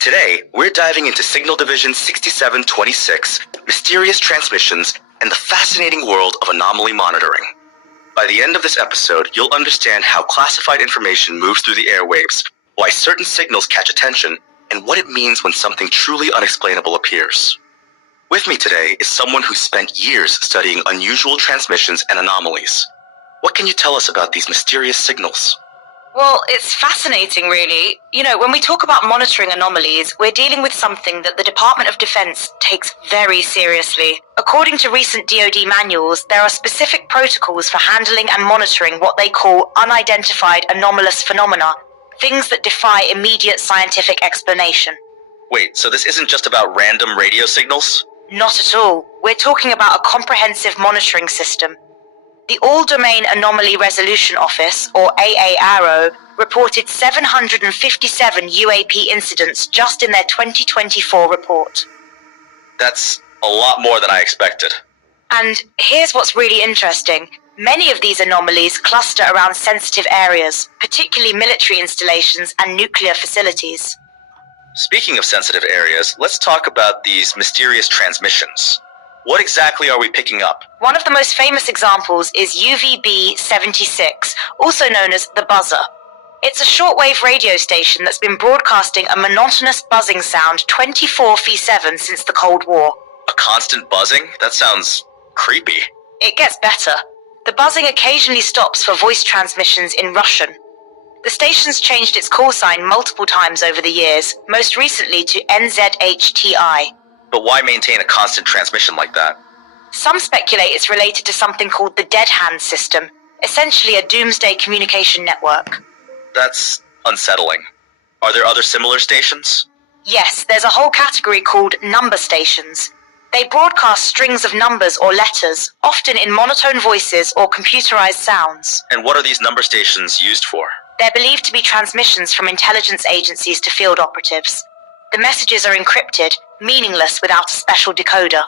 Today, we're diving into Signal Division 6726, mysterious transmissions, and the fascinating world of anomaly monitoring. By the end of this episode, you'll understand how classified information moves through the airwaves, why certain signals catch attention, and what it means when something truly unexplainable appears. With me today is someone who spent years studying unusual transmissions and anomalies. What can you tell us about these mysterious signals? Well, it's fascinating, really. When we talk about monitoring anomalies, we're dealing with something that the Department of Defense takes very seriously. According to recent DoD manuals, there are specific protocols for handling and monitoring what they call unidentified anomalous phenomena, things that defy immediate scientific explanation. Wait, so this isn't just about random radio signals? Not at all. We're talking about a comprehensive monitoring system. The All-Domain Anomaly Resolution Office, or AARO, reported 757 UAP incidents just in their 2024 report. That's a lot more than I expected. And here's what's really interesting. Many of these anomalies cluster around sensitive areas, particularly military installations and nuclear facilities. Speaking of sensitive areas, let's talk about these mysterious transmissions. What exactly are we picking up? One of the most famous examples is UVB-76, also known as the buzzer. It's a shortwave radio station that's been broadcasting a monotonous buzzing sound 24/7 since the Cold War. A constant buzzing? That sounds creepy. It gets better. The buzzing occasionally stops for voice transmissions in Russian. The station's changed its call sign multiple times over the years, most recently to NZHTI. But why maintain a constant transmission like that? Some speculate it's related to something called the dead hand system, essentially a doomsday communication network. That's unsettling. Are there other similar stations? Yes, there's a whole category called number stations. They broadcast strings of numbers or letters, often in monotone voices or computerized sounds. And what are these number stations used for? They're believed to be transmissions from intelligence agencies to field operatives. The messages are encrypted, meaningless without a special decoder.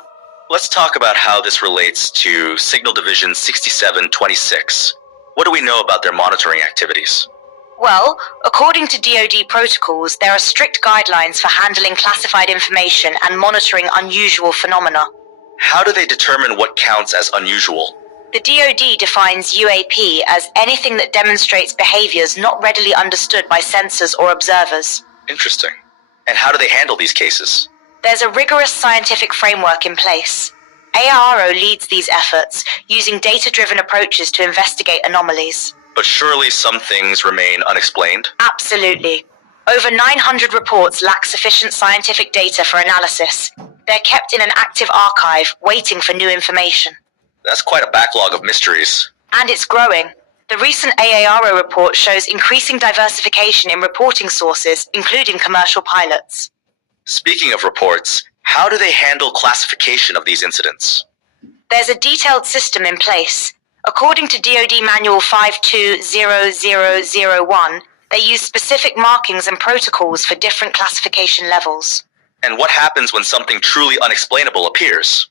Let's talk about how this relates to Signal Division 6726. What do we know about their monitoring activities? Well, according to DoD protocols, there are strict guidelines for handling classified information and monitoring unusual phenomena. How do they determine what counts as unusual? The DoD defines UAP as anything that demonstrates behaviors not readily understood by sensors or observers. Interesting. And how do they handle these cases? There's a rigorous scientific framework in place. AARO leads these efforts, using data-driven approaches to investigate anomalies. But surely some things remain unexplained? Absolutely. Over 900 reports lack sufficient scientific data for analysis. They're kept in an active archive, waiting for new information. That's quite a backlog of mysteries. And it's growing. The recent AARO report shows increasing diversification in reporting sources, including commercial pilots. Speaking of reports, how do they handle classification of these incidents? There's a detailed system in place. According to DoD Manual 520001, they use specific markings and protocols for different classification levels. And what happens when something truly unexplainable appears?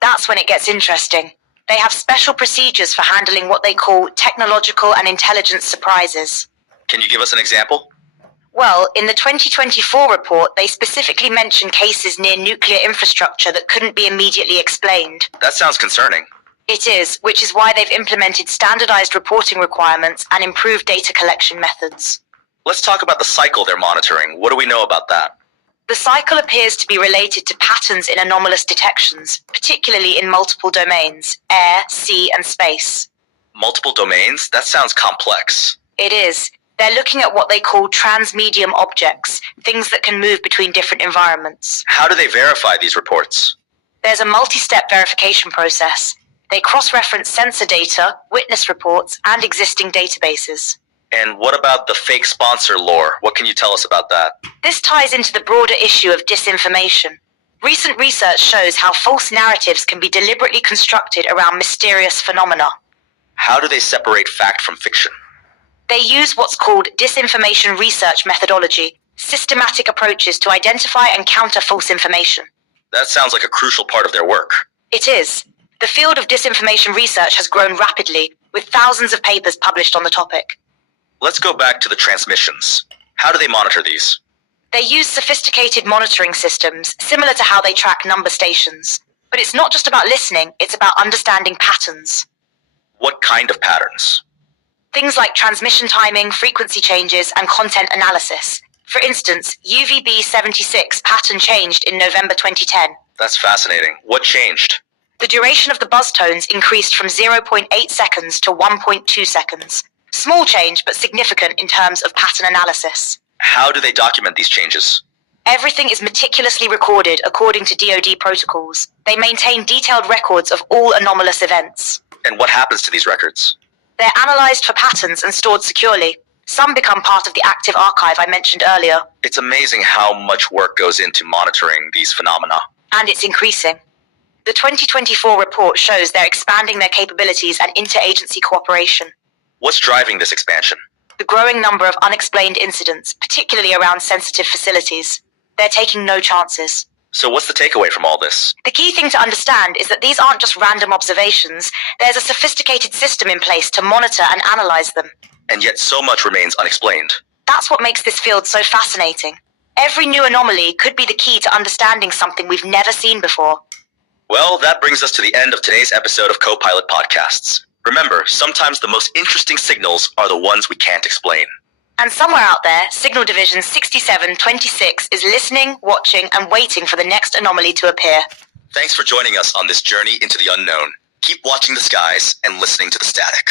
That's when it gets interesting. They have special procedures for handling what they call technological and intelligence surprises. Can you give us an example? Well, in the 2024 report, they specifically mention cases near nuclear infrastructure that couldn't be immediately explained. That sounds concerning. It is, which is why they've implemented standardized reporting requirements and improved data collection methods. Let's talk about the cycle they're monitoring. What do we know about that? The cycle appears to be related to patterns in anomalous detections, particularly in multiple domains, air, sea, and space. Multiple domains? That sounds complex. It is. They're looking at what they call transmedium objects, things that can move between different environments. How do they verify these reports? There's a multi-step verification process. They cross-reference sensor data, witness reports, and existing databases. And what about the fake sponsor lore? What can you tell us about that? This ties into the broader issue of disinformation. Recent research shows how false narratives can be deliberately constructed around mysterious phenomena. How do they separate fact from fiction? They use what's called disinformation research methodology, systematic approaches to identify and counter false information. That sounds like a crucial part of their work. It is. The field of disinformation research has grown rapidly, with thousands of papers published on the topic. Let's go back to the transmissions. How do they monitor these? They use sophisticated monitoring systems, similar to how they track number stations. But it's not just about listening, it's about understanding patterns. What kind of patterns? Things like transmission timing, frequency changes, and content analysis. For instance, UVB76 pattern changed in November 2010. That's fascinating. What changed? The duration of the buzz tones increased from 0.8 seconds to 1.2 seconds. Small change, but significant in terms of pattern analysis. How do they document these changes? Everything is meticulously recorded according to DoD protocols. They maintain detailed records of all anomalous events. And what happens to these records? They're analyzed for patterns and stored securely. Some become part of the active archive I mentioned earlier. It's amazing how much work goes into monitoring these phenomena. And it's increasing. The 2024 report shows they're expanding their capabilities and interagency cooperation. What's driving this expansion? The growing number of unexplained incidents, particularly around sensitive facilities. They're taking no chances. So what's the takeaway from all this? The key thing to understand is that these aren't just random observations. There's a sophisticated system in place to monitor and analyze them. And yet so much remains unexplained. That's what makes this field so fascinating. Every new anomaly could be the key to understanding something we've never seen before. Well, that brings us to the end of today's episode of Co-Pilot Podcasts. Remember, sometimes the most interesting signals are the ones we can't explain. And somewhere out there, Signal Division 6726 is listening, watching, and waiting for the next anomaly to appear. Thanks for joining us on this journey into the unknown. Keep watching the skies and listening to the static.